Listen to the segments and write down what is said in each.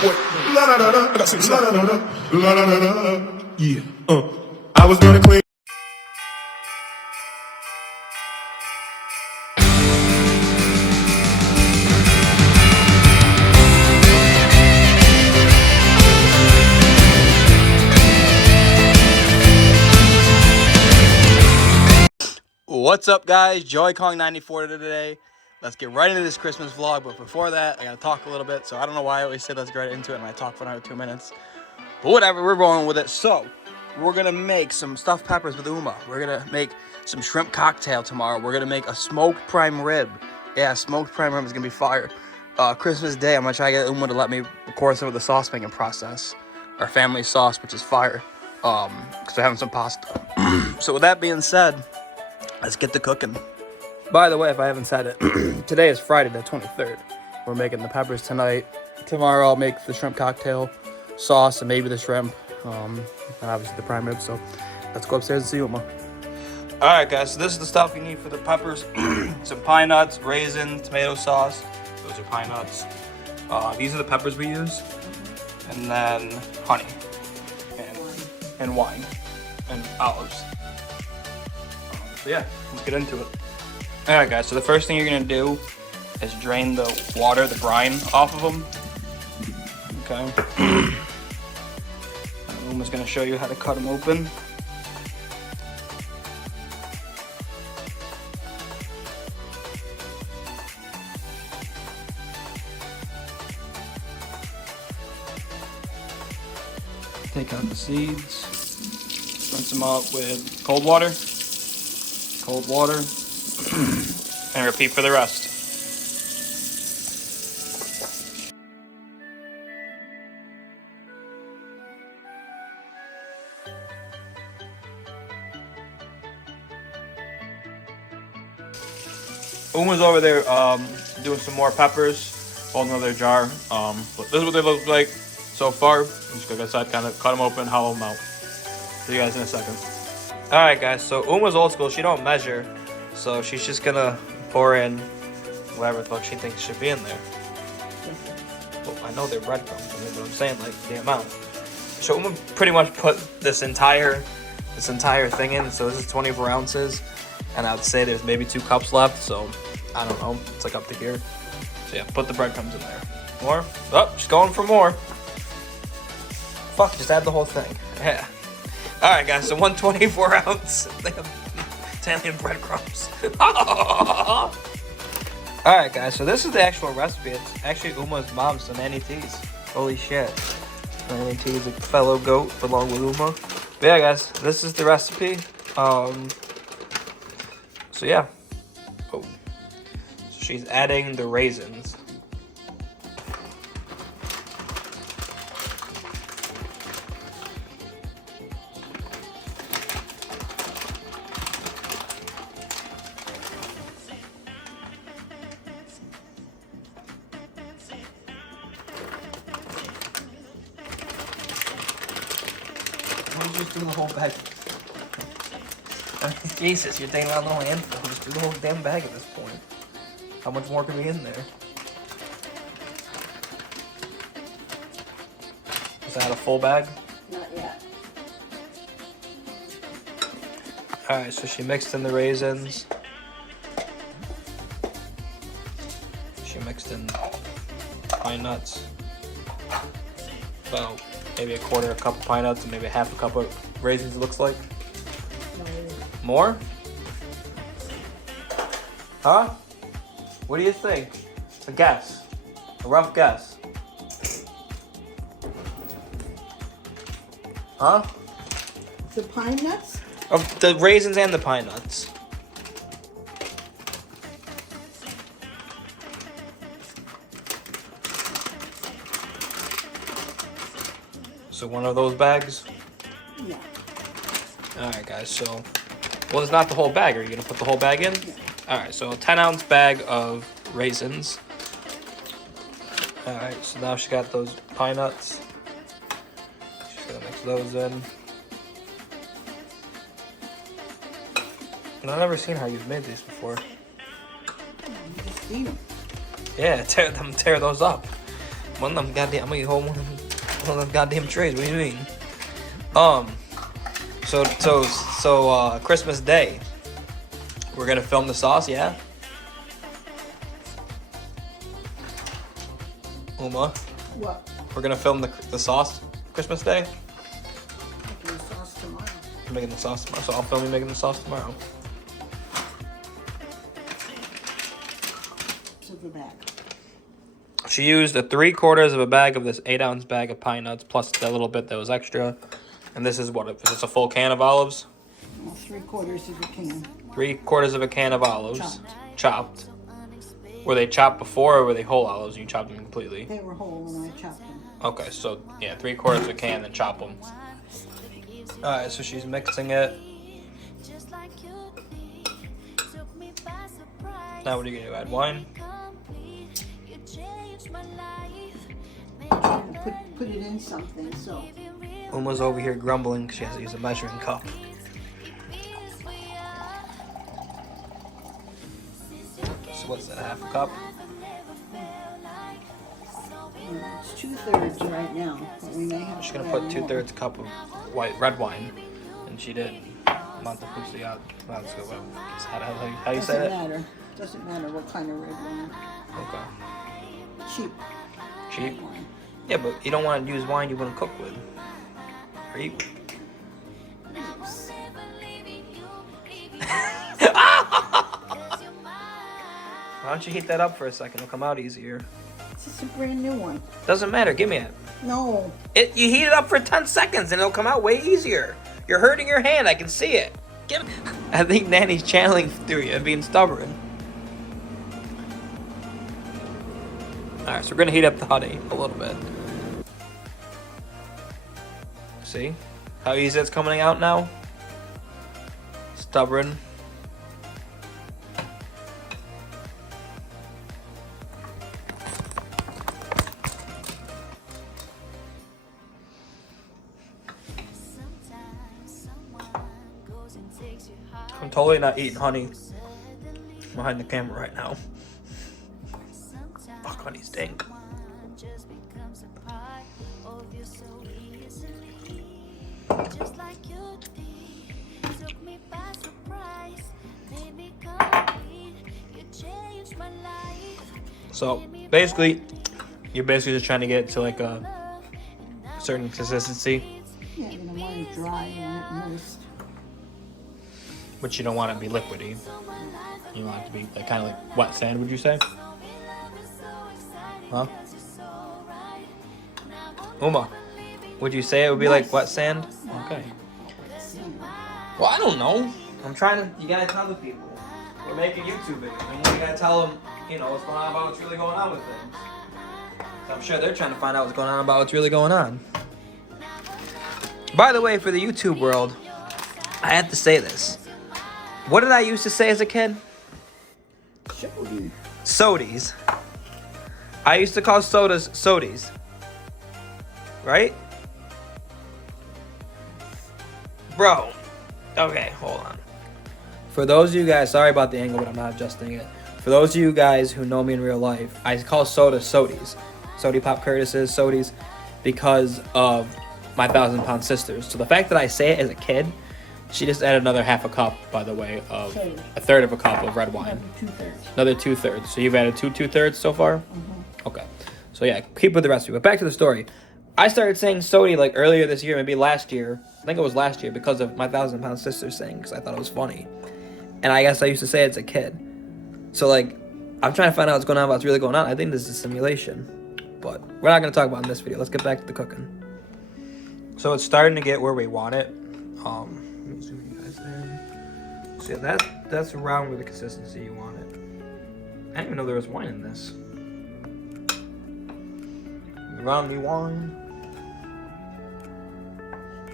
boy. La la la la. I got some la la la la la la la. Yeah. I was gonna clean. What's up, guys? Joy Kong 94 today. Let's get right into this Christmas vlog, but before that I gotta talk a little bit. So I don't know why I always say let's get right into it and I talk for another 2 minutes, but whatever, we're rolling with it. So we're gonna make some stuffed peppers with Uma. We're gonna make some shrimp cocktail tomorrow. We're gonna make a smoked prime rib. Yeah, smoked prime rib is gonna be fire. Christmas Day, I'm gonna try to get Uma to let me record some of the sauce making process, our family sauce, which is fire, because we're having some pasta. So with that being said, let's get to cooking. By the way, if I haven't said it, today is Friday the 23rd. We're making the peppers tonight. Tomorrow I'll make the shrimp cocktail sauce and maybe the shrimp, and obviously the prime rib. So let's go upstairs and see Uma. All right, guys, so this is the stuff you need for the peppers. Some pine nuts, raisins, tomato sauce. Those are pine nuts. These are the peppers we use. And then honey and wine and olives. So yeah, let's get into it. Alright guys, so the first thing you're gonna do is drain the water, the brine off of them. Okay. Uma's gonna show you how to cut them open. Take out the seeds, rinse them out with cold water, and repeat for the rest. Uma's over there doing some more peppers, holding another jar. But this is what they look like so far. I'm just gonna go inside, kind of cut them open, hollow them out. See you guys in a second. All right, guys. So Uma's old school. She don't measure, so she's just gonna pour in whatever the fuck she thinks should be in there. Well, I know they're breadcrumbs, but I'm saying like the amount. So Uma pretty much put this entire thing in. So this is 24 ounces, and I would say there's maybe 2 cups left. So I don't know. It's like up to here. So yeah, put the breadcrumbs in there. More? Oh, she's going for more. Fuck, just add the whole thing. Yeah. All right, guys. So 124 ounce Italian breadcrumbs. All right, guys. So this is the actual recipe. It's actually Uma's mom's, so Nanny T's. Holy shit. Nanny T is a fellow goat along with Uma. But yeah, guys, this is the recipe. So yeah. Oh. So she's adding the raisins. Just do the whole bag. Jesus, you're taking out a little handful. Just do the whole damn bag at this point. How much more could be in there? Is that a full bag? Not yet. Alright, so she mixed in the raisins. She mixed in pine nuts. About maybe a quarter cup of pine nuts and maybe half a cup of raisins, it looks like. More? Huh? What do you think? A guess. A rough guess. Huh? The pine nuts? Of the raisins and the pine nuts. So one of those bags? Yeah. Alright guys, so, well, it's not the whole bag. Are you gonna put the whole bag in? Yeah. Alright, so a 10-ounce bag of raisins. Alright, so now she got those pine nuts. She's gonna mix those in. And I've never seen how you've made these before. You just eat them. Yeah, tear those up. One of them goddamn. I'm gonna eat whole one of them goddamn trays. What do you mean? So Christmas Day, we're gonna film the sauce, yeah? Uma, What? we're gonna film the sauce Christmas Day. Making the sauce tomorrow. I'm making the sauce tomorrow, so I'll film you making the sauce tomorrow. To the back. She used 3/4 of a bag of this 8-ounce bag of pine nuts, plus that little bit that was extra. And this is what? Is this a full can of olives? Well, 3/4 of a can. 3/4 of a can of olives. Chopped. Chopped. Were they chopped before or were they whole olives and you chopped them completely? They were whole when I chopped them. Okay, so yeah, 3/4 of a can, then chop them. Alright, so she's mixing it. Now what are you gonna do? Add wine? Put it in something, so. Uma's over here grumbling because she has to use a measuring cup. So what's that, half a cup? It's 2/3 right now, but we may have She's to gonna add put more. 2/3 cup of red wine, and she did. Montepuzzi. Let's go. How you say Doesn't that? matter. Doesn't matter what kind of red wine. Okay. Cheap. Cheap. Wine. Yeah, but you don't want to use wine you wouldn't cook with. Are you? Oops. Why don't you heat that up for a second? It'll come out easier. It's just a brand new one. Doesn't matter. Give me it. No. You heat it up for 10 seconds and it'll come out way easier. You're hurting your hand. I can see it. I think Nanny's channeling through you and being stubborn. Alright, so we're gonna heat up the honey a little bit. See how easy it's coming out now? Stubborn. I'm totally not eating honey behind the camera right now. Fuck, honey stink. So basically, you're basically just trying to get to like a certain consistency, Yeah, you don't want it dry and moist. but you don't want it to be liquidy. You want it to be like, kind of like wet sand, would you say? Huh? Uma, would you say it would be like wet sand? Okay. Well, I don't know. I'm trying to. You gotta tell the people. We're making YouTube videos. I mean, you gotta tell them, you know, what's going on about what's really going on with things. So I'm sure they're trying to find out what's going on about what's really going on. By the way, for the YouTube world, I have to say this. What did I used to say as a kid? Sodies. Sodies. I used to call sodas sodies. Right? Bro. Okay, hold on. For those of you guys, sorry about the angle, but I'm not adjusting it. For those of you guys who know me in real life, I call sodas sodies. Sody Pop Curtis's sodies because of my 1,000-pound sisters. So the fact that I say it as a kid, she just added another half a cup, by the way, of a third of a cup of red wine. 2/3. Another 2/3. So you've added two 2/3 so far? Okay. So yeah, keep with the recipe. But back to the story. I started saying sody like earlier this year, maybe last year. I think it was last year because of my 1,000-pound sisters thing, because I thought it was funny. And I guess I used to say it as a kid. So like, I'm trying to find out what's going on, what's really going on. I think this is a simulation. But we're not going to talk about it in this video. Let's get back to the cooking. So it's starting to get where we want it. Let me zoom you guys in. So yeah, that's around with the consistency you want it. I didn't even know there was wine in this. Romney wine.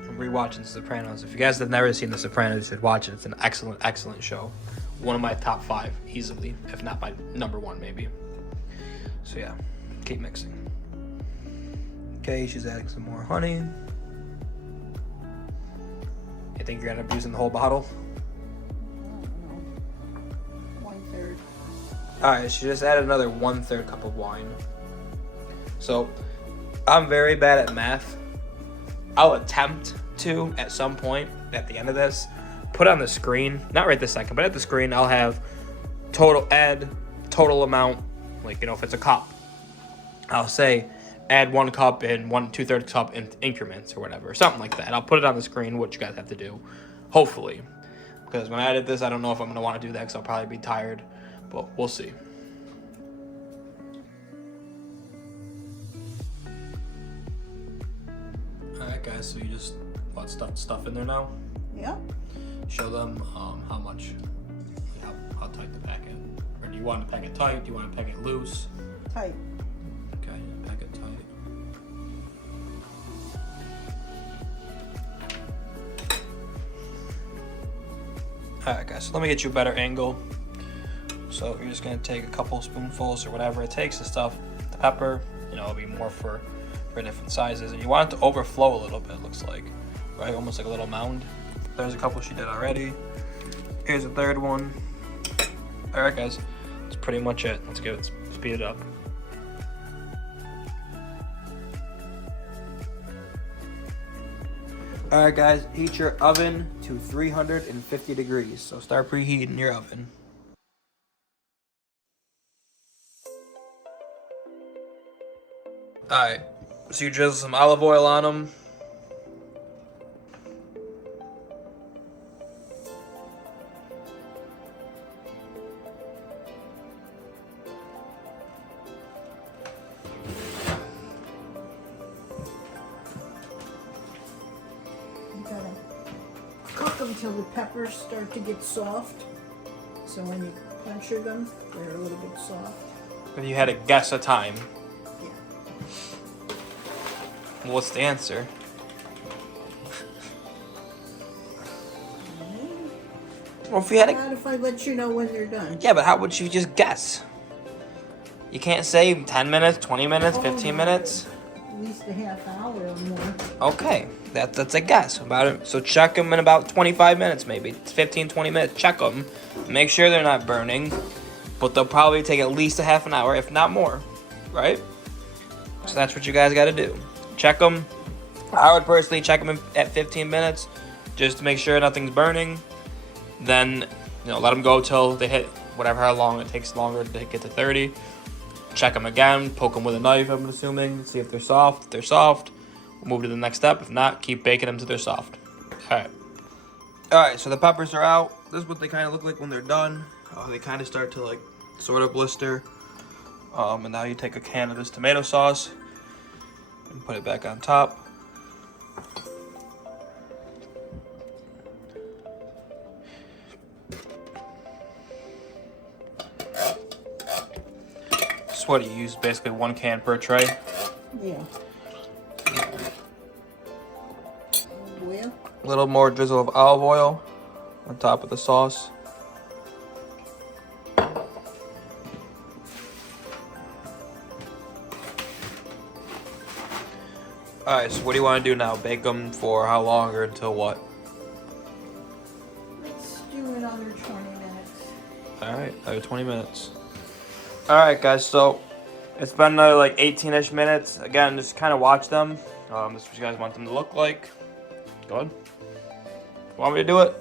I'm rewatching The Sopranos. If you guys have never seen The Sopranos, you should watch it. It's an excellent, excellent show. One of my top 5, easily. If not my number 1, maybe. So yeah, keep mixing. Okay, she's adding some more honey. You think you're gonna end up using the whole bottle? 1/3. Alright, she just added another 1/3 cup of wine. So I'm very bad at math. I'll attempt to, at some point, at the end of this, put on the screen, not right this second, but at the screen, I'll have total amount, like, you know, if it's a cup, I'll say add 1 cup in 1 2/3 cup in increments or whatever, something like that. I'll put it on the screen, what you guys have to do, hopefully. Because when I edit this, I don't know if I'm going to want to do that because I'll probably be tired, but we'll see. Alright guys, so you just want stuff in there now? Yeah. Show them how much, how tight the pack it. Or do you want to pack it tight? Do you want to pack it loose? Tight. Okay, pack it tight. Alright guys, so let me get you a better angle. So you're just going to take a couple spoonfuls or whatever it takes to stuff the pepper. You know, it'll be more for different sizes. And you want it to overflow a little bit, looks like. Right, almost like a little mound. There's a couple she did already. Here's a third one. Alright guys, that's pretty much it. Let's speed it up. Alright guys, heat your oven to 350 degrees. So start preheating your oven. Alright, so you drizzle some olive oil on them. You gotta cook them till the peppers start to get soft. So when you puncture them, they're a little bit soft. If you had to guess a time, Yeah. what's the answer? Well, if you had to... Not if I let you know when they're done. Yeah, but how would you just guess? You can't say 10 minutes, 20 minutes, 15 minutes? At least a half hour or more. Okay, that's a guess about it. So check them in about 25 minutes, maybe 15, 20 minutes. Check them, make sure they're not burning, but they'll probably take at least a half an hour, if not more, right? So that's what you guys got to do. Check them. I would personally check them at 15 minutes, just to make sure nothing's burning. Then, you know, let them go till they hit whatever, how long it takes longer to get to 30. Check them again, poke them with a knife, I'm assuming, see if they're soft. If they're soft, we'll move to the next step. If not, keep baking them till they're soft. Alright, so the peppers are out. This is what they kind of look like when they're done. They kind of start to, like, sort of blister. And now you take a can of this tomato sauce and put it back on top. So what do you use? Basically 1 can per tray. Yeah. Oil. A little more drizzle of olive oil on top of the sauce. Alright, so what do you want to do now? Bake them for how long or until what? Let's do it under 20 minutes. Alright, another 20 minutes. Alright guys, so it's been like 18-ish minutes. Again, just kind of watch them. This is what you guys want them to look like. Go ahead. Want me to do it?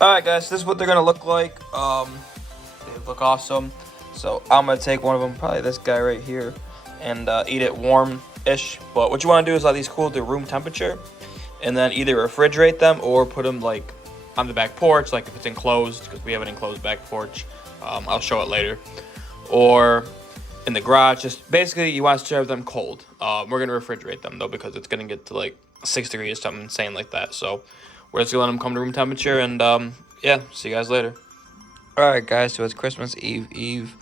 Alright guys, this is what they're going to look like. They look awesome. So I'm going to take one of them, probably this guy right here, and eat it warm-ish. But what you want to do is let these cool to room temperature, and then either refrigerate them or put them like on the back porch, like if it's enclosed, because we have an enclosed back porch. I'll show it later. Or in the garage. Just basically you want to serve them cold. We're going to refrigerate them though, because it's going to get to like 6 degrees, something insane like that. So we're just going to let them come to room temperature, and yeah, see you guys later. Alright guys, so it's Christmas Eve.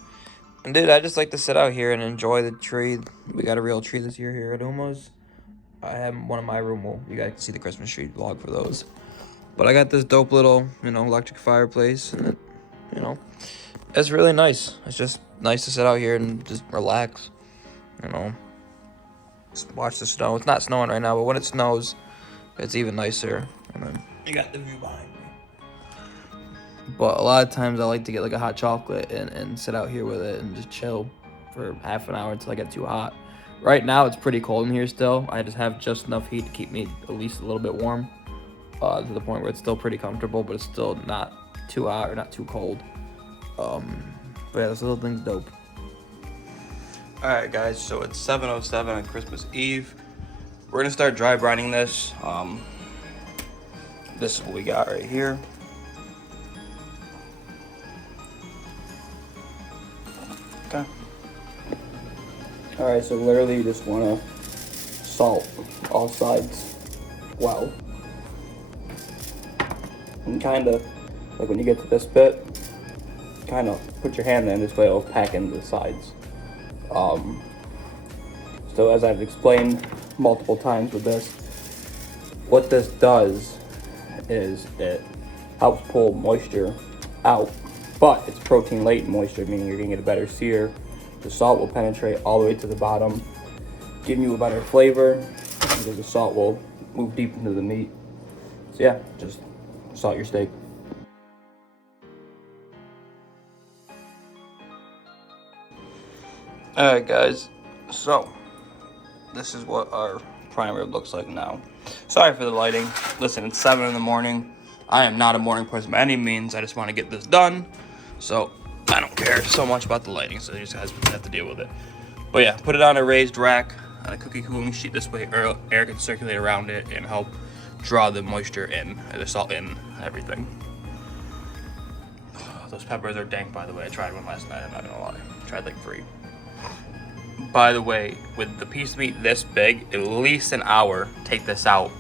And dude, I just like to sit out here and enjoy the tree. We got a real tree this year here at Uma's. I have one in my room. Well, you guys can see the Christmas tree vlog for those. But I got this dope little, electric fireplace. And it, it's really nice. It's just nice to sit out here and just relax. Just watch the snow. It's not snowing right now, but when it snows, it's even nicer. And then you got the view behind me. But a lot of times I like to get like a hot chocolate and sit out here with it and just chill for half an hour until I get too hot. Right now it's pretty cold in here still. I just have just enough heat to keep me at least a little bit warm, to the point where it's still pretty comfortable, but it's still not too hot or not too cold. But yeah, this little thing's dope. Alright guys, so it's 7:07 on Christmas Eve. We're gonna start dry brining this. This is what we got right here. Okay. Alright, so literally you just wanna salt all sides well. And kinda, like when you get to this bit, kinda put your hand in, this way it'll pack into the sides. So as I've explained multiple times with this, what this does is it helps pull moisture out, but it's protein latent moisture, meaning you're gonna get a better sear. The salt will penetrate all the way to the bottom, giving you a better flavor because the salt will move deep into the meat. So yeah, just salt your steak. Alright guys, so this is what our prime rib looks like now. Sorry for the lighting. Listen, it's 7 in the morning. I am not a morning person by any means. I just want to get this done. So I don't care so much about the lighting, so you just guys have to deal with it. But yeah, put it on a raised rack on a cookie cooling sheet. This way air can circulate around it and help draw the moisture in, the salt in, and everything. Those peppers are dank, by the way. I tried one last night, I'm not gonna lie. I tried like 3. By the way, with the piece of meat this big, at least an hour, take this out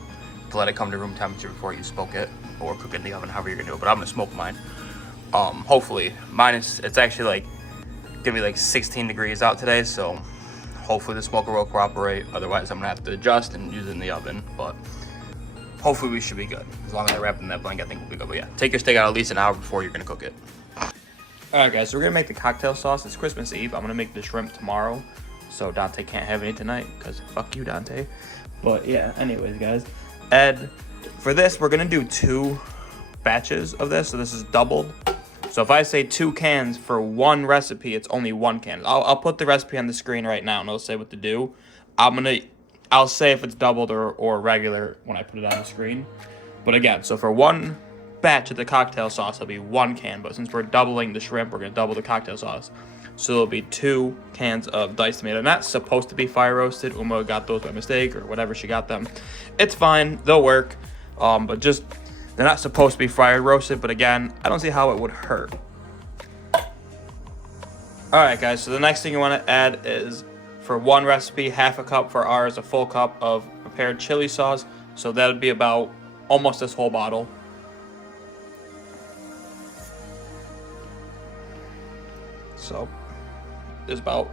to let it come to room temperature before you smoke it or cook it in the oven, however you're gonna do it. But I'm gonna smoke mine. Hopefully, it's actually like gonna be like 16 degrees out today, so hopefully the smoker will cooperate. Otherwise, I'm gonna have to adjust and use it in the oven. But hopefully, we should be good. As long as I wrap it in that blanket, I think we'll be good. But yeah, take your steak out at least an hour before you're gonna cook it. Alright guys, so we're gonna make the cocktail sauce. It's Christmas Eve. I'm gonna make the shrimp tomorrow. So Dante can't have any tonight, because fuck you, Dante. But yeah, anyways, guys. And for this, we're going to do 2 batches of this. So this is doubled. So if I say 2 cans for one recipe, it's only 1 can. I'll put the recipe on the screen right now, and it'll say what to do. I'll say if it's doubled or regular when I put it on the screen. But again, so for one batch of the cocktail sauce, it'll be 1 can. But since we're doubling the shrimp, we're going to double the cocktail sauce. So it'll be 2 cans of diced tomato. They're not supposed to be fire roasted. Uma got those by mistake or whatever she got them. It's fine. They'll work. But just, they're not supposed to be fire roasted. But again, I don't see how it would hurt. Alright guys, so the next thing you want to add is, for one recipe, half a cup. For ours, a full cup of prepared chili sauce. So that would be about almost this whole bottle. So there's about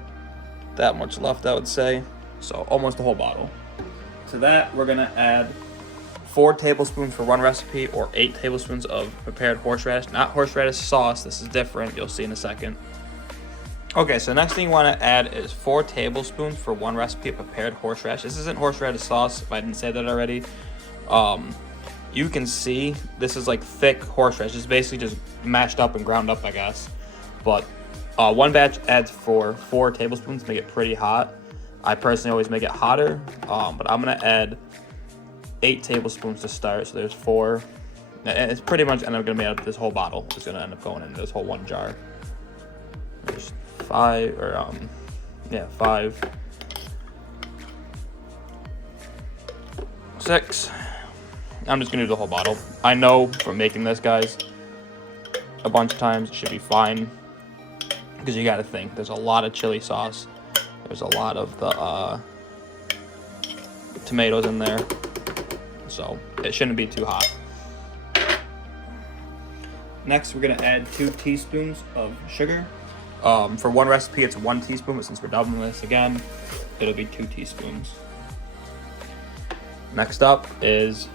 that much left, I would say. So almost the whole bottle. To that, we're gonna add 4 tablespoons for one recipe, or 8 tablespoons of prepared horseradish. Not horseradish sauce, this is different, you'll see in a second. Okay, so next thing you wanna add is 4 tablespoons for one recipe of prepared horseradish. This isn't horseradish sauce, if I didn't say that already. You can see, this is like thick horseradish. It's basically just mashed up and ground up, I guess. But one batch adds for 4 tablespoons to make it pretty hot. I personally always make it hotter, but I'm gonna add 8 tablespoons to start. So there's 4, and it's pretty much gonna be out of this whole bottle. It's gonna end up going in this whole 1 jar. There's 5, or 5, 6. I'm just gonna do the whole bottle. I know from making this, guys, a bunch of times it should be fine. Because you gotta think, there's a lot of chili sauce. There's a lot of the tomatoes in there. So it shouldn't be too hot. Next, we're gonna add 2 teaspoons of sugar. For one recipe, it's 1 teaspoon, but since we're doubling this again, it'll be 2 teaspoons. Next up is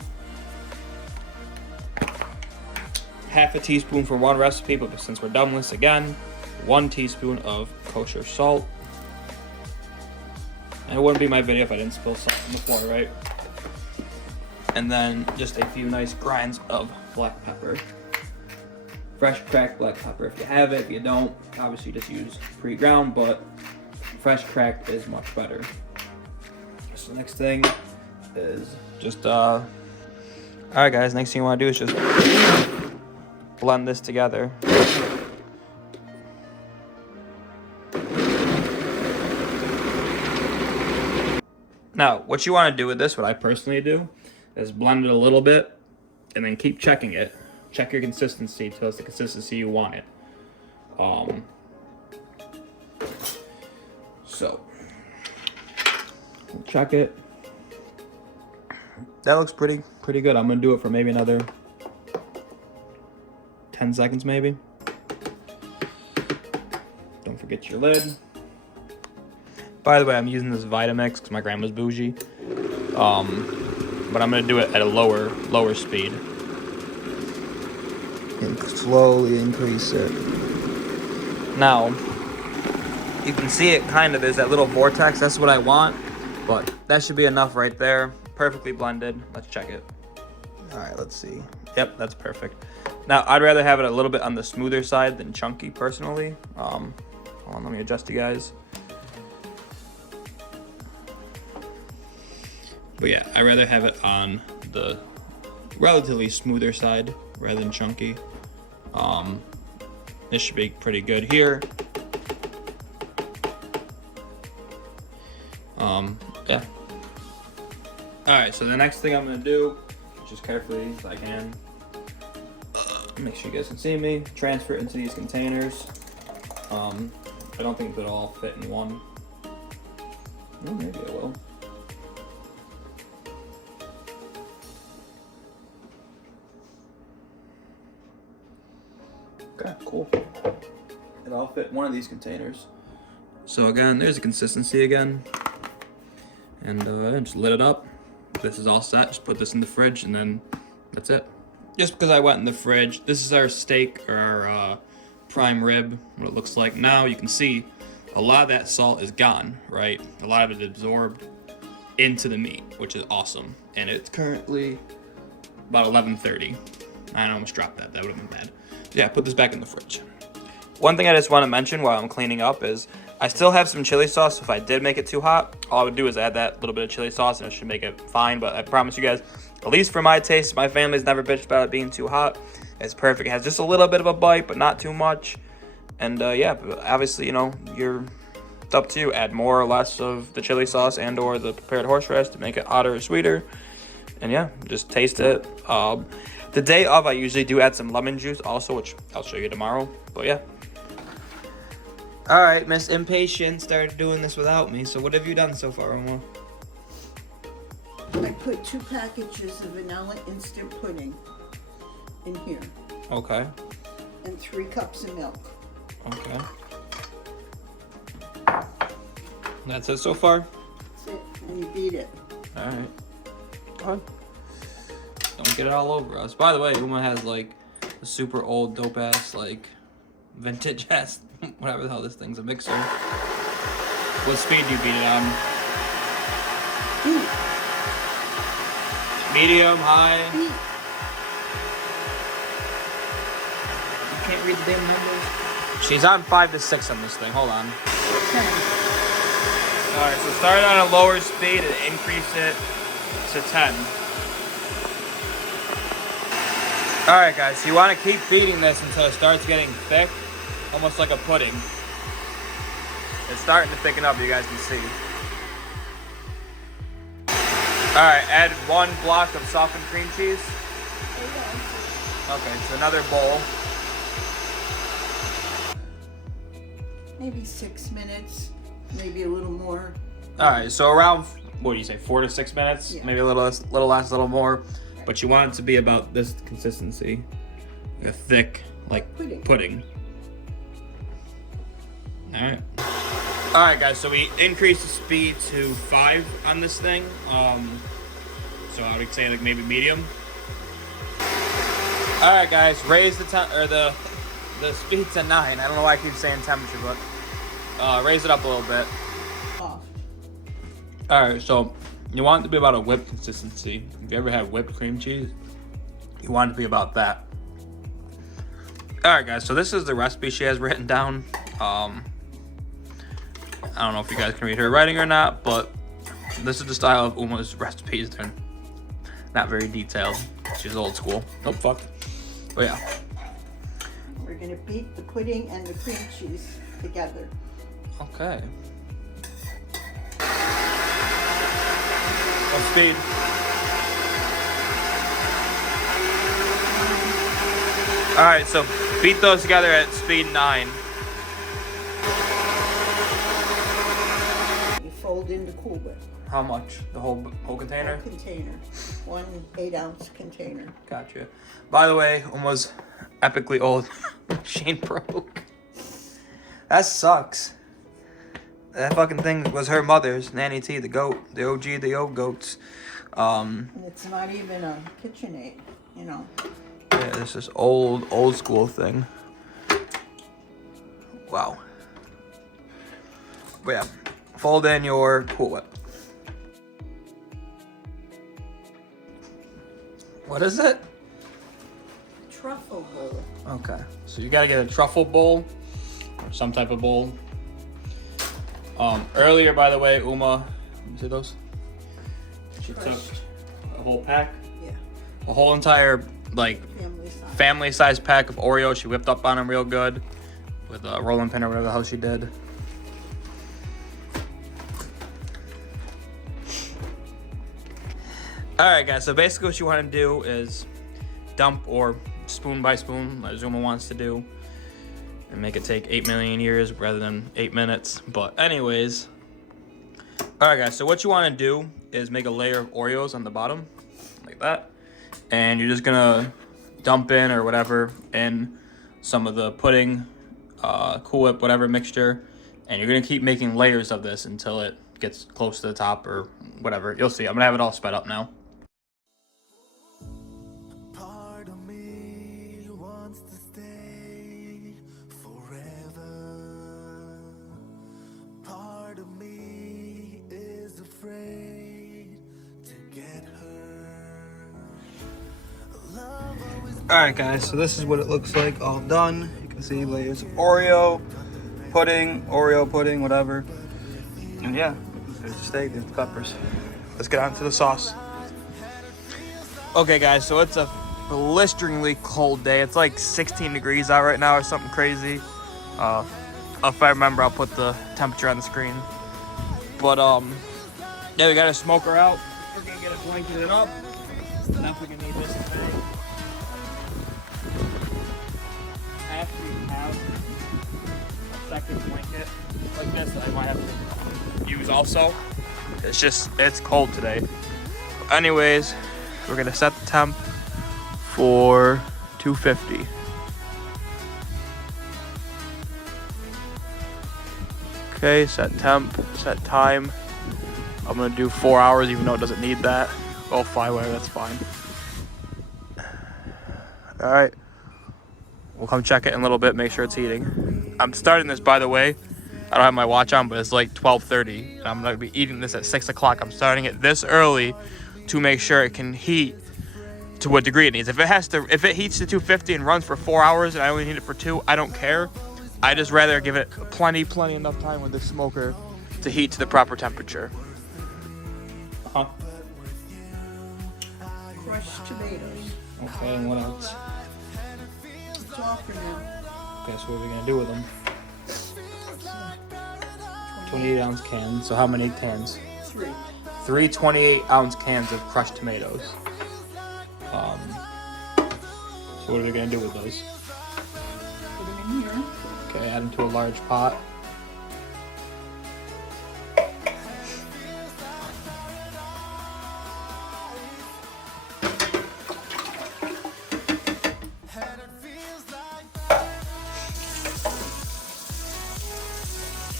half a teaspoon for one recipe, but since we're doubling this again, 1 teaspoon of kosher salt. And it wouldn't be my video if I didn't spill salt on the floor, right? And then just a few nice grinds of black pepper. fresh cracked black pepper if you have it. If you don't, obviously just use pre-ground, but fresh cracked is much better. So the next thing is just all right guys, next thing you want to do is just blend this together. Now, what you want to do with this, what I personally do, is blend it a little bit and then keep checking it. Check your consistency till it's the consistency you want it. So, check it. That looks pretty good. I'm gonna do it for maybe another 10 seconds maybe. Don't forget your lid. By the way, I'm using this Vitamix because my grandma's bougie. But I'm gonna do it at a lower speed. And slowly increase it. Now, you can see it kind of, there's that little vortex, that's what I want. But that should be enough right there. Perfectly blended. Let's check it. All right, let's see. Yep, that's perfect. Now, I'd rather have it a little bit on the smoother side than chunky, personally. Hold on, let me adjust you guys. But yeah, I'd rather have it on the relatively smoother side rather than chunky. This should be pretty good here. Yeah. Alright, so the next thing I'm gonna do, just carefully as I can, make sure you guys can see me, transfer it into these containers. I don't think they'll all fit in one. Oh, maybe I will. Okay, cool. It'll all fit in one of these containers. So again, there's the consistency again. And just lit it up. This is all set. Just put this in the fridge and then that's it. Just because I went in the fridge, this is our steak or our prime rib, what it looks like. Now you can see a lot of that salt is gone, right? A lot of it is absorbed into the meat, which is awesome. And it's currently about 11:30. I almost dropped that. That would have been bad. So yeah, put this back in the fridge. One thing I just want to mention while I'm cleaning up is I still have some chili sauce. If I did make it too hot, all I would do is add that little bit of chili sauce and it should make it fine. But I promise you guys, at least for my taste, my family's never bitched about it being too hot. It's perfect. It has just a little bit of a bite, but not too much. And yeah, obviously, you know, it's up to you. Add more or less of the chili sauce and or the prepared horseradish to make it hotter or sweeter. And yeah, just taste it. The day of, I usually do add some lemon juice also, which I'll show you tomorrow. But yeah. All right, Miss Impatient started doing this without me. So what have you done so far, Omar? I put 2 packages of vanilla instant pudding in here. Okay. And 3 cups of milk. Okay. That's it so far? That's it. And you beat it. All right. Go ahead. Don't get it all over us. By the way, Uma has like a super old dope ass, like vintage ass, whatever the hell this thing's, a mixer. What speed do you beat it on? Medium, high? You can't read the damn numbers. She's on 5 to 6 on this thing. Hold on. 10. Alright, so start on a lower speed and increase it to 10. Alright guys, so you want to keep feeding this until it starts getting thick, almost like a pudding. It's starting to thicken up, you guys can see. Alright, add 1 block of softened cream cheese. Okay, so another bowl. Maybe 6 minutes, maybe a little more. Alright, so around, what do you say, 4 to 6 minutes? Yeah. Maybe a little less, a little more. But you want it to be about this consistency. Like a thick, like pudding. Alright. Alright guys, so we increased the speed to 5 on this thing. So I would say like maybe medium. Alright guys, raise the speed to 9. I don't know why I keep saying temperature, but raise it up a little bit. Alright, so you want it to be about a whipped consistency. If you ever had whipped cream cheese, you want it to be about that. Alright guys, so this is the recipe she has written down. I don't know if you guys can read her writing or not, but this is the style of Uma's recipes. They're not very detailed. She's old school. Oh fuck. But yeah. We're gonna beat the pudding and the cream cheese together. Okay. What speed? Alright, so beat those together at speed 9. You fold in the Cool Whip. How much? The whole container? Whole container. 1 8-ounce container. Gotcha. By the way, Uma's epically old machine broke. That sucks. That fucking thing was her mother's, Nanny T, the goat, the OG, the old goats. And it's not even a KitchenAid, you know. Yeah, it's this old school thing. Wow. But yeah, fold in your Cool Whip. What is it? Truffle bowl. Okay, so you gotta get a truffle bowl or some type of bowl. Earlier, by the way, Uma, you see those? She took a whole pack. Yeah. A whole entire like family size pack of Oreos. She whipped up on them real good with a rolling pin or whatever the hell she did. Alright guys, so basically what you want to do is dump or spoon by spoon, as Uma wants to do, and make it take 8 million years rather than 8 minutes. But anyways, alright guys, so what you want to do is make a layer of Oreos on the bottom, like that. And you're just gonna dump in or whatever in some of the pudding, Cool Whip, whatever mixture. And you're gonna keep making layers of this until it gets close to the top or whatever. You'll see. I'm gonna have it all sped up now. Part of me wants to stay forever. Part of me is afraid to get hurt. Alright guys, so this is what it looks like all done. You can see layers of Oreo pudding, whatever. And yeah, there's the steak, there's the peppers. Let's get on to the sauce. Okay guys, so it's a blisteringly cold day. It's like 16 degrees out right now or something crazy. If I remember, I'll put the temperature on the screen. But yeah, we got a smoker out. We're gonna get it blanketed up. Definitely gonna need this today. After you have a second blanket like this that I might have to use also. It's cold today. Anyways, we're gonna set the temp for 250. Okay, set temp, set time. I'm gonna do 4 hours even though it doesn't need that. Oh, 5 whatever, that's fine. Alright. We'll come check it in a little bit, make sure it's heating. I'm starting this, by the way. I don't have my watch on, but it's like 12:30. And I'm gonna be eating this at 6 o'clock. I'm starting it this early to make sure it can heat to what degree it needs. If it heats to 250 and runs for 4 hours and I only need it for 2, I don't care. I just rather give it plenty enough time with the smoker to heat to the proper temperature. Uh-huh. Crushed tomatoes. Okay, and what else? It's all for now. Okay, so what are we gonna do with them? 28-ounce cans. So how many cans? 3. 3 28-ounce cans of crushed tomatoes. So what are we gonna do with those? Put them in here. Okay, add them to a large pot.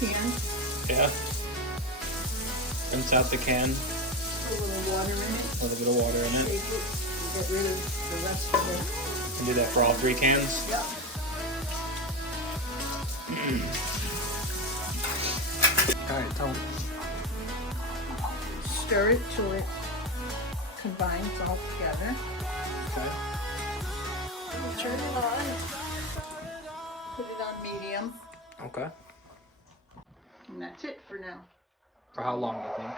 Can. Yeah. Rinse out the can. Put a little water in it. A little bit of water in it. Shake it. Get rid of the rest of it. And do that for all 3 cans. Yep. Alright, tell me. Stir it till it combines all together. Okay. Turn it on. medium. Okay. And that's it for now. For how long do you think?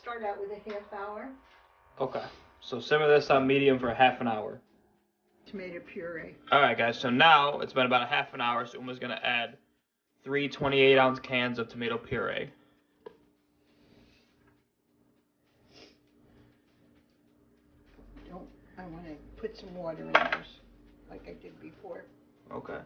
Start out with a half hour. Okay. So simmer this on medium for half an hour. Tomato puree. Alright guys, so now it's been about a half an hour, so Uma's gonna add 3 28-ounce cans of tomato puree. I want to put some water in those, like I did before. Okay.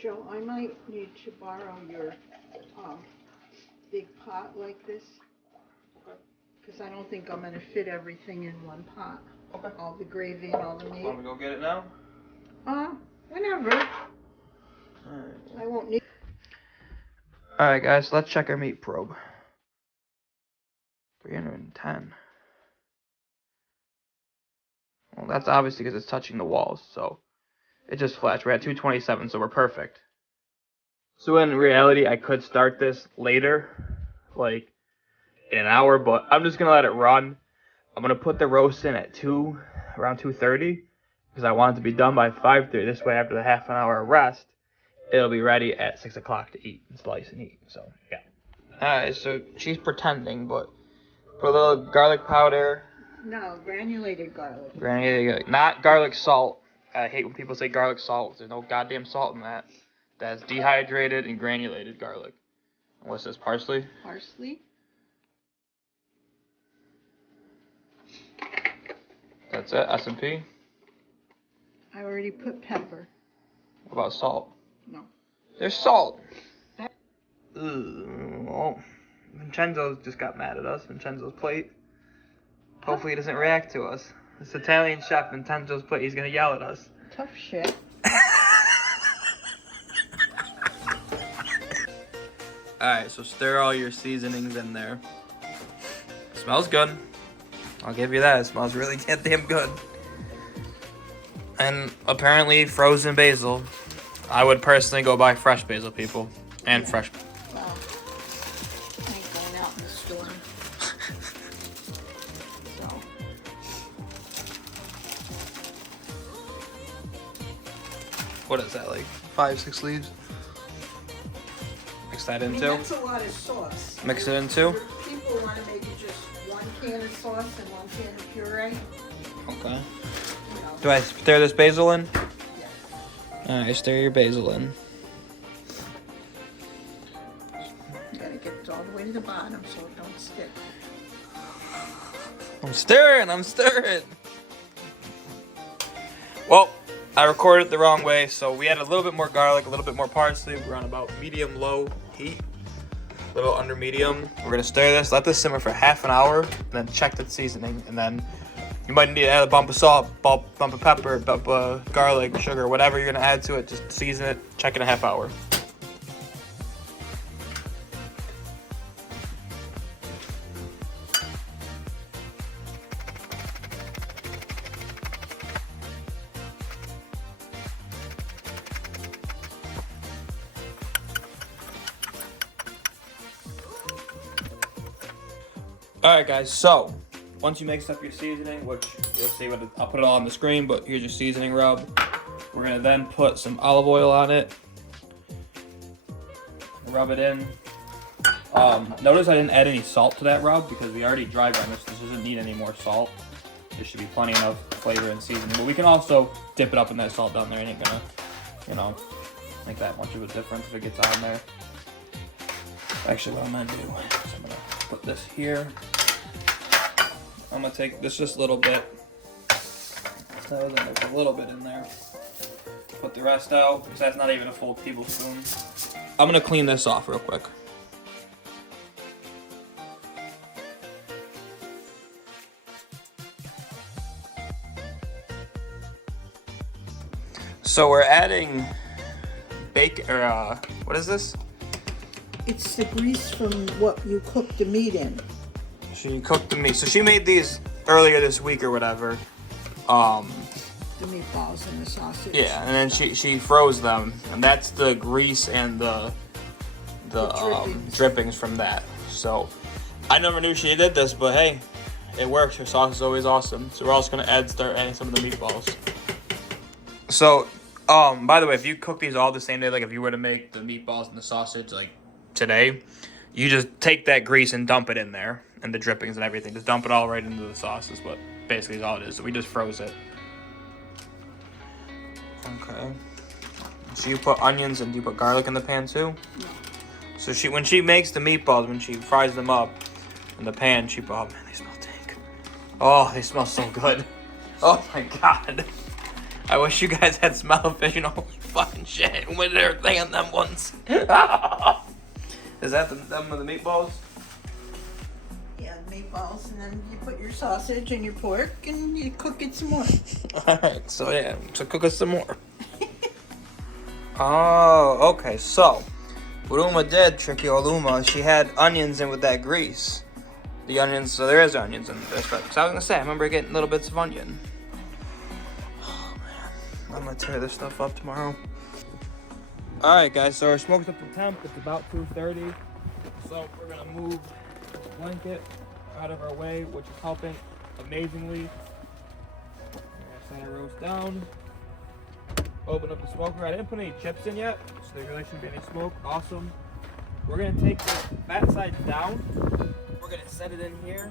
Joe, I might need to borrow your big pot like this. Okay. Because I don't think I'm going to fit everything in one pot. Okay. All the gravy and all the meat. Want me to go get it now? Whenever. Alright. I won't need. Alright guys, so let's check our meat probe. 310. Well, that's obviously because it's touching the walls, so it just flashed. We're at 227, so we're perfect. So in reality, I could start this later, like in an hour, but I'm just gonna let it run. I'm gonna put the roast in at around 2:30, because I want it to be done by 5:30. This way, after the half an hour rest, it'll be ready at 6 o'clock to eat and slice and eat. So yeah. Alright, so she's pretending, but put a little garlic powder. No, granulated garlic. Granulated, not garlic salt. I hate when people say garlic salt. There's no goddamn salt in that. That's dehydrated and granulated garlic. What's this, parsley? Parsley. That's it, S&P. I already put pepper. What about salt? No. There's salt. Oh, Vincenzo just got mad at us. Vincenzo's plate. Hopefully he doesn't react to us. This Italian chef, Vincenzo's plate, he's gonna yell at us. Tough shit. Alright, so stir all your seasonings in there. Smells good. I'll give you that. It smells really goddamn good. And apparently frozen basil. I would personally go buy fresh basil, people. And fresh. Well, I ain't going out in the storm. So. What is that, like 5-6 leaves? Mix that in too. That's a lot of sauce. Mix it in too. People want to make it just 1 can of sauce and 1 can of puree. Okay. You know. Do I stir this basil in? Yeah. Alright, stir your basil in. You gotta get it all the way to the bottom so it don't stick. I'm stirring. Well, I recorded it the wrong way, so we added a little bit more garlic, a little bit more parsley. We're on about medium-low heat, a little under medium. We're gonna stir this, let this simmer for half an hour, and then check the seasoning. And then you might need to add a bump of salt, bump of pepper, bump of garlic, sugar, whatever you're gonna add to it. Just season it, check in a half hour. Alright guys, so once you mix up your seasoning, which you'll see what I'll put it all on the screen, but here's your seasoning rub. We're gonna then put some olive oil on it. Rub it in. Notice I didn't add any salt to that rub because we already dry garnished. This doesn't need any more salt. There should be plenty enough flavor and seasoning, but we can also dip it up in that salt down there. It ain't gonna, you know, make that much of a difference if it gets on there. Actually, what I'm gonna do is I'm gonna put this here. I'm gonna take this just a little bit. So then there's a little bit in there. Put the rest out, because that's not even a full tablespoon. I'm gonna clean this off real quick. So we're adding bacon, or what is this? It's the grease from what you cook the meat in. She cooked the meat. So she made these earlier this week or whatever. The meatballs and the sausage. Yeah, and then she froze them, and that's the grease and the drippings from that. So I never knew she did this, but hey, it works. Her sauce is always awesome. So we're also gonna start adding some of the meatballs. So, by the way, if you cook these all the same day, like if you were to make the meatballs and the sausage like today, you just take that grease and dump it in there, and the drippings and everything. Just dump it all right into the sauce is what basically is all it is. So we just froze it. Okay. So you put onions and do you put garlic in the pan too? No. So when she makes the meatballs, when she fries them up in the pan, oh man, they smell dank. Oh, they smell so good. Oh my god. I wish you guys had smell-o-vision. Holy fucking shit. When they were thinking them ones. Is that them with the meatballs? Yeah, meatballs, and then you put your sausage and your pork, and you cook it some more. Alright, so yeah, so cook us some more. Oh, okay, so what Uma did, tricky old Uma, she had onions in with that grease. The onions, so there is onions in this, but so I was gonna say, I remember getting little bits of onion. Oh man, I'm gonna tear this stuff up tomorrow. Alright guys, so our smoke's up to temp, it's about 2:30. So we're gonna move the blanket out of our way, which is helping amazingly. We're gonna set our roast down. Open up the smoker. I didn't put any chips in yet, so there really shouldn't be any smoke. Awesome. We're gonna take the fat side down. We're gonna set it in here.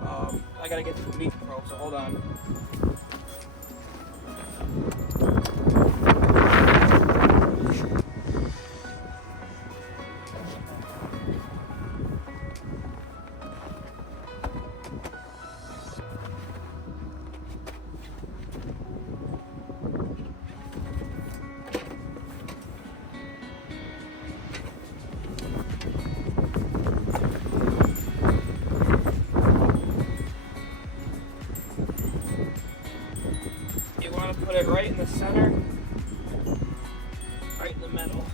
I gotta get to the meat probe, so hold on. Put it right in the center, right in the middle.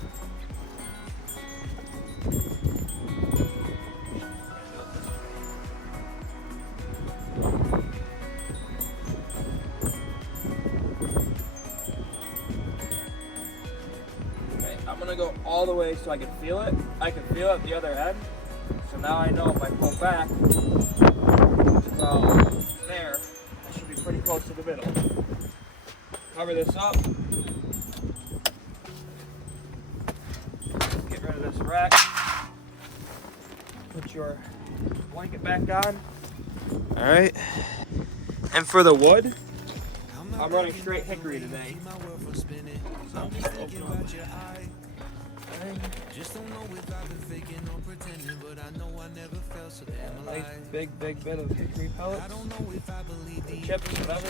Okay, I'm gonna go all the way so I can feel it. I can feel it at the other end. So now I know if I pull back, there, I should be pretty close to the middle. Cover this up. Get rid of this rack. Put your blanket back on. Alright. And for the wood, I'm running straight hickory today. So I'm just open up. Yeah, nice big bit of hickory pellets. Chips, whatever.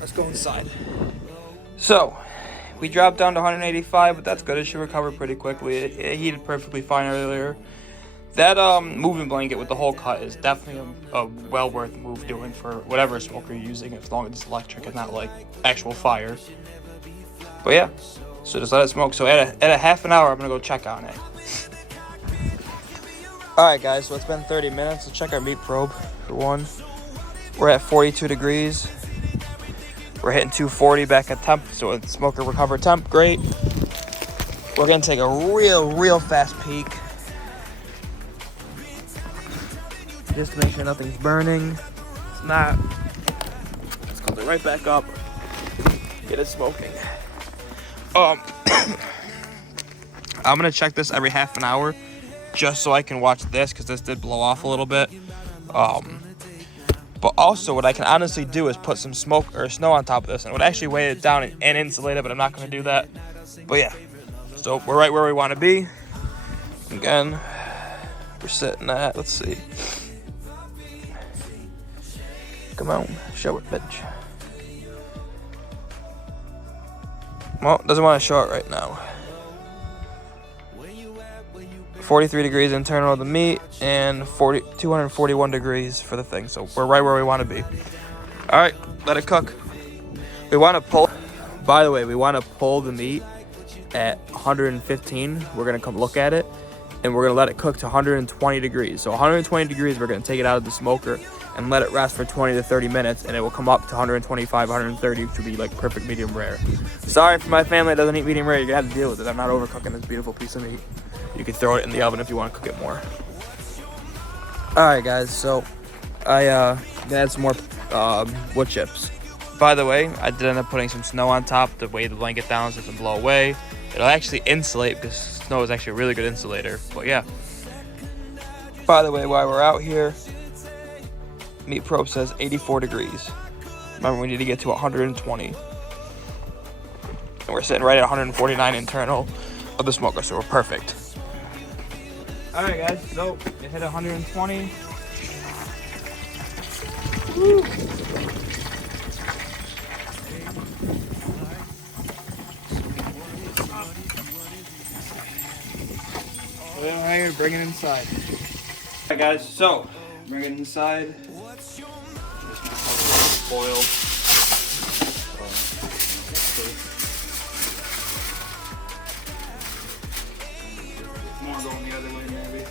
Let's go inside. So, we dropped down to 185, but that's good. It should recover pretty quickly. It heated perfectly fine earlier. That moving blanket with the hole cut is definitely a well worth move doing for whatever smoker you're using, as long as it's electric and not like actual fire. But yeah, so just let it smoke. So at a half an hour, I'm gonna go check on it. Alright guys, so it's been 30 minutes. Let's check our meat probe for one. We're at 42 degrees. We're hitting 240 back at temp, so it's smoker recovered temp, great. We're gonna take a real fast peek. Just to make sure nothing's burning. It's not. Let's close it right back up. Get it smoking. I'm gonna check this every half an hour, just so I can watch this, because this did blow off a little bit. But also, what I can honestly do is put some smoke or snow on top of this, and it would actually weigh it down and insulate it. But I'm not gonna do that. But yeah, so we're right where we want to be. Again, we're sitting at. Let's see. Come on, show it, bitch. Well, doesn't want to show it right now. 43 degrees internal of the meat, and 241 degrees for the thing. So we're right where we want to be. All right, let it cook. We want to pull. By the way, we want to pull the meat at 115. We're gonna come look at it, and we're gonna let it cook to 120 degrees. So 120 degrees, we're gonna take it out of the smoker and let it rest for 20 to 30 minutes, and it will come up to 125, 130 to be like perfect medium rare. Sorry for my family that doesn't eat medium rare. You're gonna have to deal with it. I'm not overcooking this beautiful piece of meat. You can throw it in the oven if you want to cook it more. All right, guys. So I add some more wood chips. By the way, I did end up putting some snow on top to weigh the blanket down so it doesn't blow away. It'll actually insulate because snow is actually a really good insulator. But yeah. By the way, while we're out here, Meat Probe says 84 degrees. Remember, we need to get to 120. And we're sitting right at 149 internal of the smoker, so we're perfect. All right, guys. So it hit 120. Woo. Here, bring it inside. Alright guys, so bring it inside. Just boil. More going the other way maybe.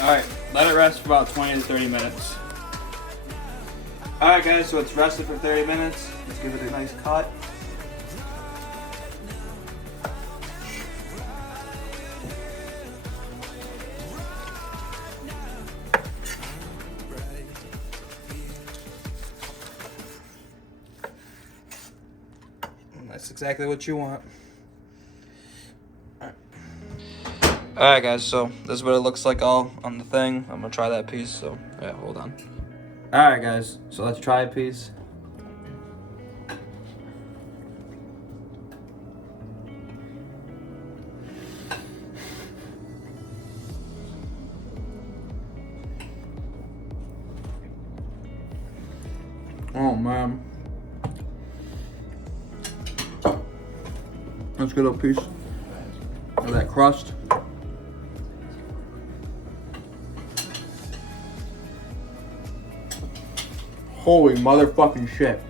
Alright, let it rest for about 20 to 30 minutes. Alright guys, so it's rested for 30 minutes. Let's give it a nice cut. That's exactly what you want. Alright guys, so this is what it looks like all on the thing. I'm gonna try that piece, so yeah, hold on. Alright guys, so let's try a piece. Oh man. Let's get a piece of that crust. Holy motherfucking shit.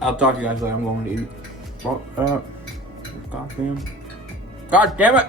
I'll talk to you guys later. I'm going to eat. Oh, God damn it!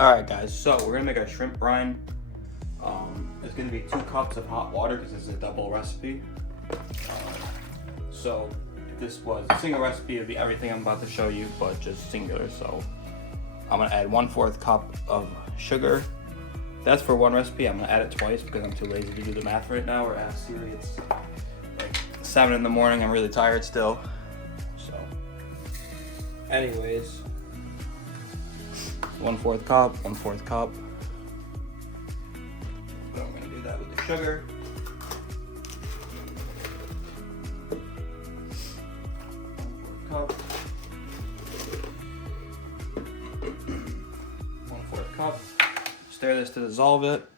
Alright guys, so we're gonna make our shrimp brine. It's gonna be 2 cups of hot water because this is a double recipe. So if this was a single recipe, it'd be everything I'm about to show you, but just singular. So I'm gonna add 1/4 cup of sugar. That's for one recipe. I'm gonna add it twice because I'm too lazy to do the math right now, or ask Siri. It's like 7 in the morning, I'm really tired still. So anyways, 1/4 cup, 1/4 cup. So I'm gonna do that with the sugar. Cup. 1/4 cup. Stir this to dissolve it.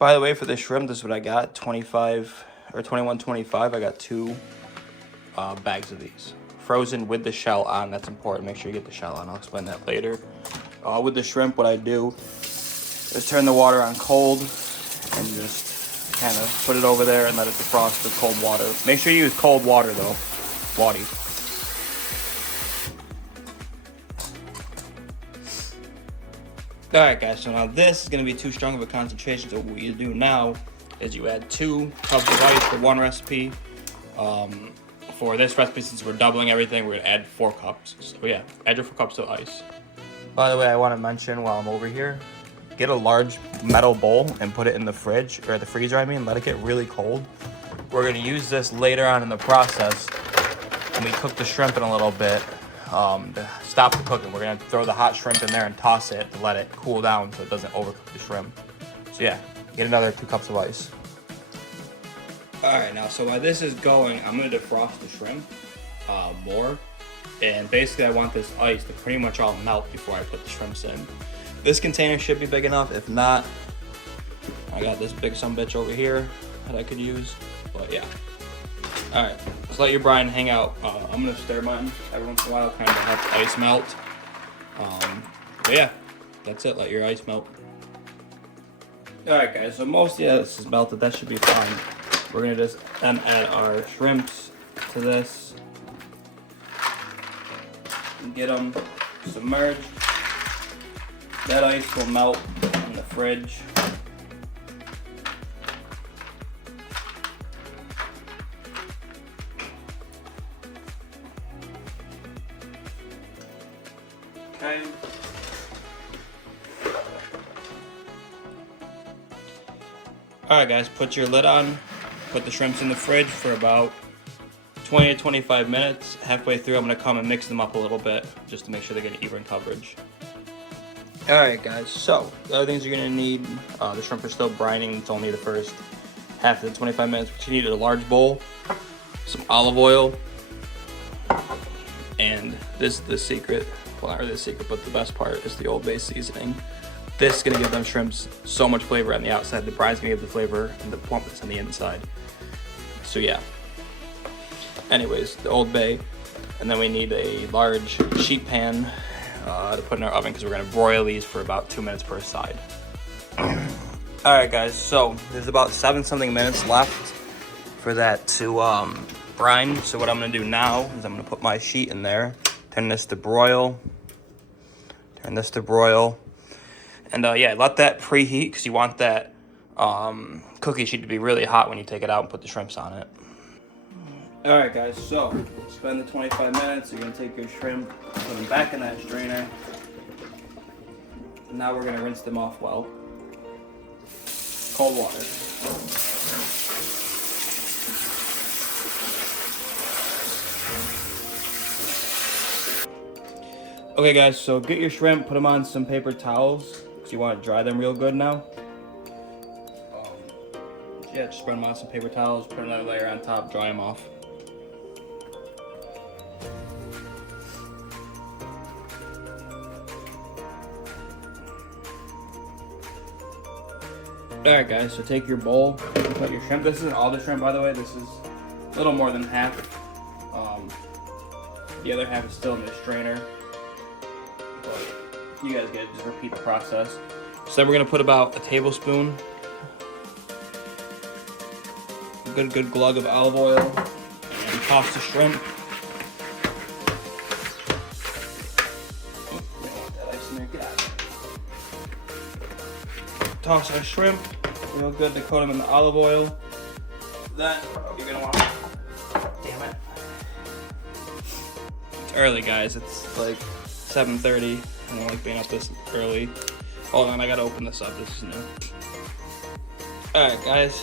By the way, for the shrimp, this is what I got. 25 or 21.25. I got 2 bags of these. Frozen with the shell on. That's important. Make sure you get the shell on. I'll explain that later. With the shrimp, what I do is turn the water on cold and just kind of put it over there and let it defrost with cold water. Make sure you use cold water though. Water. Alright guys, so now this is going to be too strong of a concentration, so what you do now is you add 2 cups of ice for one recipe. For this recipe, since we're doubling everything, we're going to add 4 cups. So yeah, add your 4 cups of ice. By the way, I want to mention while I'm over here, get a large metal bowl and put it in the fridge, or the freezer I mean, let it get really cold. We're going to use this later on in the process and we cook the shrimp in a little bit. To stop the cooking, we're gonna throw the hot shrimp in there and toss it to let it cool down so it doesn't overcook the shrimp. So yeah, get another 2 cups of ice. All right, now so while this is going, I'm gonna defrost the shrimp more. And basically I want this ice to pretty much all melt before I put the shrimps in. This container should be big enough. If not, I got this big sumbitch over here that I could use, but yeah. All right, just let your brine hang out. I'm gonna stir mine every once in a while, kind of help the ice melt. But yeah, that's it, let your ice melt. All right guys, so most of this is melted, that should be fine. We're gonna just then add our shrimps to this. And get them submerged. That ice will melt in the fridge. Okay. Alright guys, put your lid on. Put the shrimps in the fridge for about 20 to 25 minutes. Halfway through, I'm going to come and mix them up a little bit just to make sure they get even coverage. Alright guys, so the other things you're going to need, the shrimp are still brining. It's only the first half of the 25 minutes. But you need a large bowl, some olive oil, and this is the secret. Well, not the secret, but the best part is the Old Bay seasoning. This is going to give them shrimps so much flavor on the outside. The brine's going to give the flavor and the plumpness on the inside. So yeah. Anyways, the Old Bay. And then we need a large sheet pan to put in our oven because we're going to broil these for about 2 minutes per side. Alright guys, so there's about 7-something minutes left for that to brine. So what I'm going to do now is I'm going to put my sheet in there. Turn this to broil. Turn this to broil. And yeah, let that preheat because you want that cookie sheet to be really hot when you take it out and put the shrimps on it. Alright guys, so spend the 25 minutes. You're going to take your shrimp, put them back in that strainer. And now we're going to rinse them off well. Cold water. Okay guys, so get your shrimp, put them on some paper towels because you want to dry them real good now. Yeah, just spread them on some paper towels, put another layer on top, dry them off. Alright guys, so take your bowl, put your shrimp. This isn't all the shrimp, by the way. This is a little more than half. The other half is still in the strainer. But you guys get to just repeat the process. So then we're going to put about a tablespoon, a good glug of olive oil, and toss the shrimp. Toss our shrimp real good to coat them in the olive oil. Then you're gonna want, damn it. It's early guys, it's like 7:30. I don't like being up this early. Hold on, I gotta open this up, this is new. Alright guys,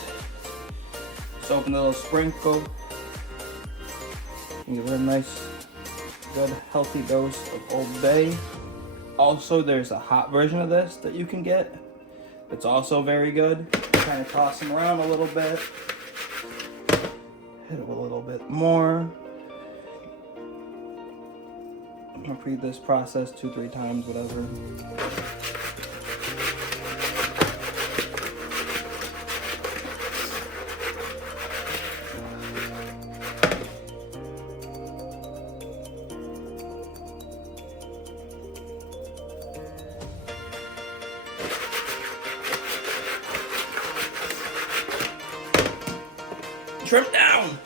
let's open the little sprinkle. Give it a nice, good, healthy dose of Old Bay. Also, there's a hot version of this that you can get. It's also very good. Kind of toss them around a little bit. Hit it a little bit more. Repeat this process 2-3 times, whatever. Shrimp down!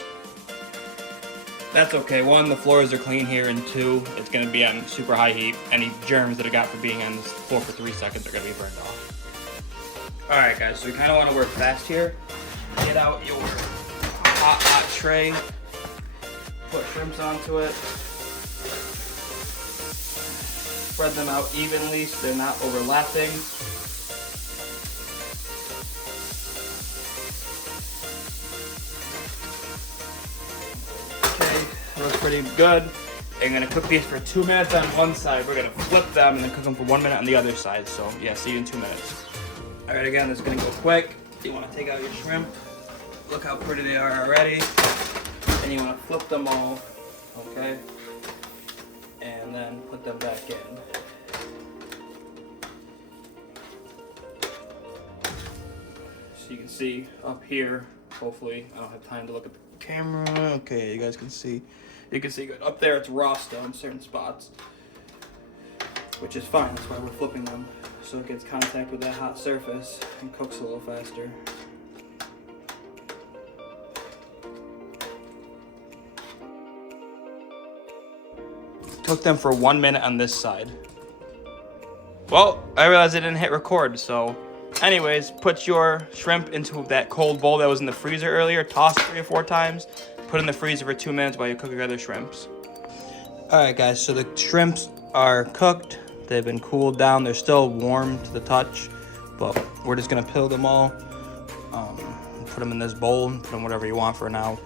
That's okay. 1, the floors are clean here, and 2, it's going to be on super high heat. Any germs that I got for being on this floor for 3 seconds are going to be burned off. Alright guys, so we kind of want to work fast here. Get out your hot tray. Put shrimps onto it. Spread them out evenly so they're not overlapping. Looks pretty pretty good. I'm gonna cook these for 2 minutes on one side. We're gonna flip them and then cook them for 1 minute on the other side. So yeah, see you in 2 minutes. All right, again, this is gonna go quick. You wanna take out your shrimp. Look how pretty they are already. And you wanna flip them all, okay? And then put them back in. So you can see up here, hopefully, I don't have time to look at the camera. Okay, you guys can see. You can see good. Up there it's raw still in certain spots, which is fine. That's why we're flipping them, so it gets contact with that hot surface and cooks a little faster. Cook them for 1 minute on this side. Well, I realized I didn't hit record, so anyways, put your shrimp into that cold bowl that was in the freezer earlier, toss 3 or 4 times, put in the freezer for 2 minutes while you cook your other shrimps. Alright guys, so the shrimps are cooked, they've been cooled down, they're still warm to the touch, but we're just gonna peel them all, put them in this bowl, put them whatever you want for now.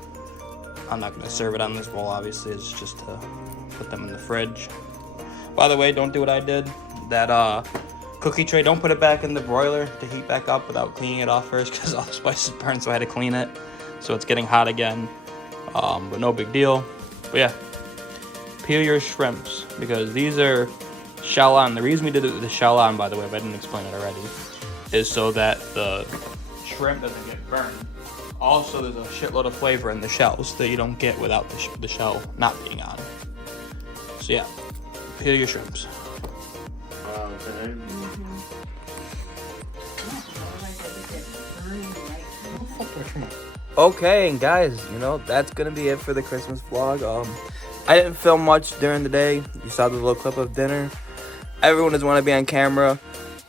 I'm not gonna serve it on this bowl, obviously, it's just to put them in the fridge. By the way, don't do what I did. That cookie tray, don't put it back in the broiler to heat back up without cleaning it off first, because all the spices burned, so I had to clean it. So it's getting hot again, but no big deal. But yeah, peel your shrimps, because these are shell on. The reason we did it with the shell on, by the way, if I didn't explain it already, is so that the shrimp doesn't get burned. Also, there's a shitload of flavor in the shells that you don't get without the shell not being on. So yeah, peel your shrimps. Okay, and guys, you know, that's gonna be it for the Christmas vlog. I didn't film much during the day. You saw the little clip of dinner. Everyone doesn't want to be on camera.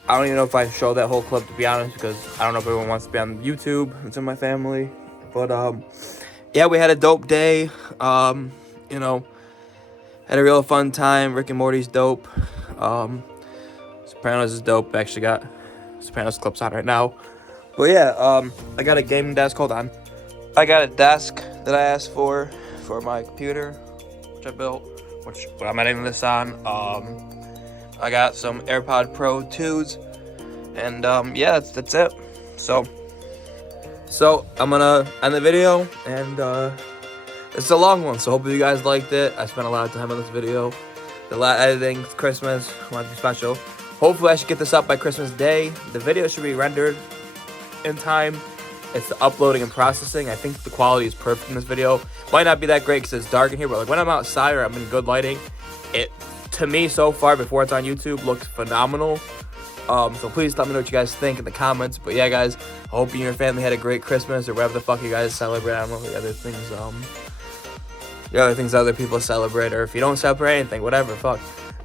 I don't even know if I show that whole clip, to be honest, because I don't know if everyone wants to be on YouTube. It's in my family. But yeah, we had a dope day. You know, had a real fun time. Rick and Morty's dope. Sopranos is dope. Actually got Sopranos clips on right now. But yeah, I got a gaming desk. Hold on. I got a desk that I asked for my computer, which I built, which I'm editing this on. I got some AirPod Pro 2s, and yeah, that's it. So I'm gonna end the video, and it's a long one, so hopefully you guys liked it. I spent a lot of time on this video. The lot editing, it's Christmas, I want it to be special. Hopefully I should get this up by Christmas Day. The video should be rendered in time. It's the uploading and processing. I think the quality is perfect in this video. Might not be that great because it's dark in here, but like when I'm outside or I'm in good lighting, it, to me so far before it's on YouTube, looks phenomenal. So please let me know what you guys think in the comments. But yeah, guys, I hope you and your family had a great Christmas or whatever the fuck you guys celebrate. I don't know the other things other people celebrate, or if you don't celebrate anything, whatever, fuck.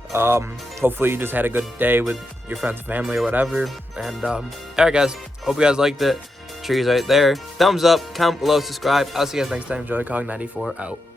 Hopefully you just had a good day with your friends and family or whatever. And alright guys, hope you guys liked it. Trees right there. Thumbs up, comment below, subscribe. I'll see you guys next time. Joy Kong 94 out.